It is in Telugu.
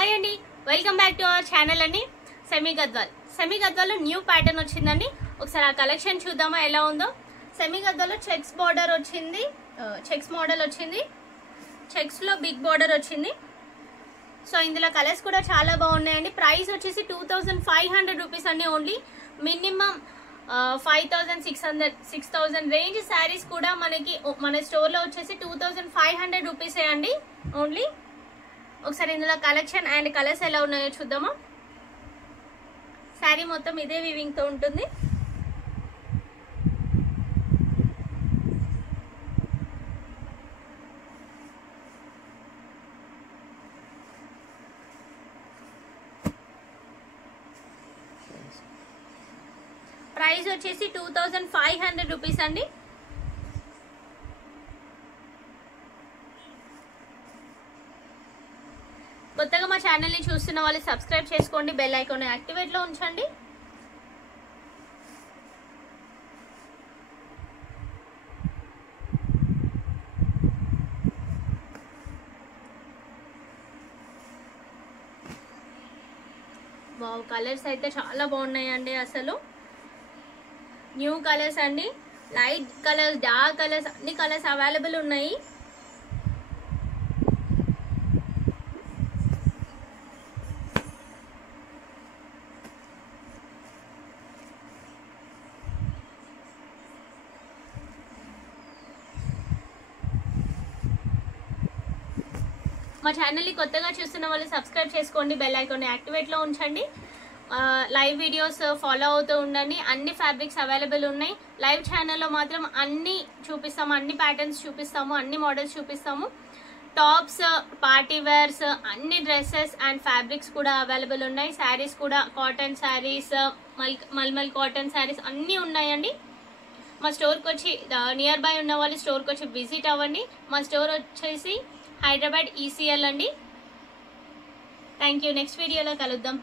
హాయ్ అండి, welcome back to our channel అండి. సెమీ గద్వాల్ న్యూ ప్యాటర్న్ వచ్చిందండి. ఒకసారి ఆ కలెక్షన్ చూద్దామా ఎలా ఉందో. సెమీ గద్వాల్ చెక్స్ బార్డర్ వచ్చింది, చెక్స్ మోడల్ వచ్చింది, చెక్స్ లో బిగ్ బార్డర్ వచ్చింది. సో ఇందులో కలర్స్ కూడా చాలా బాగున్నాయండి. ప్రైస్ వచ్చేసి 2500 రూపీస్ అండి. ఓన్లీ మినిమం 5600 6000 రేంజ్ శారీస్ కూడా మనకి మన స్టోర్ లో వచ్చేసి 2500 రూపీసే అండి ఓన్లీ. ఒకసారి ఇందులో కలెక్షన్ అండ్ కలర్స్ ఎలా ఉన్నాయో చూద్దామా. శారీ మొత్తం ఇదే వివింగ్ తో ఉంటుంది. ప్రైస్ వచ్చేసి 2500 రూపీస్ అండి. కొత్తగా మా ఛానల్ ని చూస్తున్న వాళ్ళు సబ్స్క్రైబ్ చేసుకోండి, బెల్ ఐకాన్ యాక్టివేట్ లో ఉంచండి. వావ్, కలర్స్ అయితే చాలా బాగున్నాయండి. అసలు న్యూ కలర్స్ అండి. లైట్ కలర్స్, డార్క్ కలర్స్, అన్ని కలర్స్ అవైలబుల్ ఉన్నాయి. మా ఛానల్ని కొత్తగా చూస్తున్న వాళ్ళు సబ్స్క్రైబ్ చేసుకోండి, బెల్ ఐకాన్ యాక్టివేట్ లో ఉంచండి. లైవ్ వీడియోస్ ఫాలో అవుతూ ఉండండి. అన్ని ఫ్యాబ్రిక్స్ అవైలబుల్ ఉన్నాయి. లైవ్ ఛానల్లో మాత్రం అన్ని చూపిస్తాము, అన్ని ప్యాటర్న్స్ చూపిస్తాము, అన్ని మోడల్స్ చూపిస్తాము. టాప్స్, పార్టీ వేర్స్, అన్ని డ్రెస్సెస్ అండ్ ఫ్యాబ్రిక్స్ కూడా అవైలబుల్ ఉన్నాయి. శారీస్ కూడా కాటన్ శారీస్, మల్మల్ కాటన్ శారీస్ అన్నీ ఉన్నాయండి. మా స్టోర్కి వచ్చి నియర్ బై ఉన్న వాళ్ళు స్టోర్కి వచ్చి విజిట్ అవ్వండి. మా స్టోర్ వచ్చేసి హైదరాబాద్ ECL అండి. Thank you. నెక్స్ట్ వీడియోలో కలుద్దాం.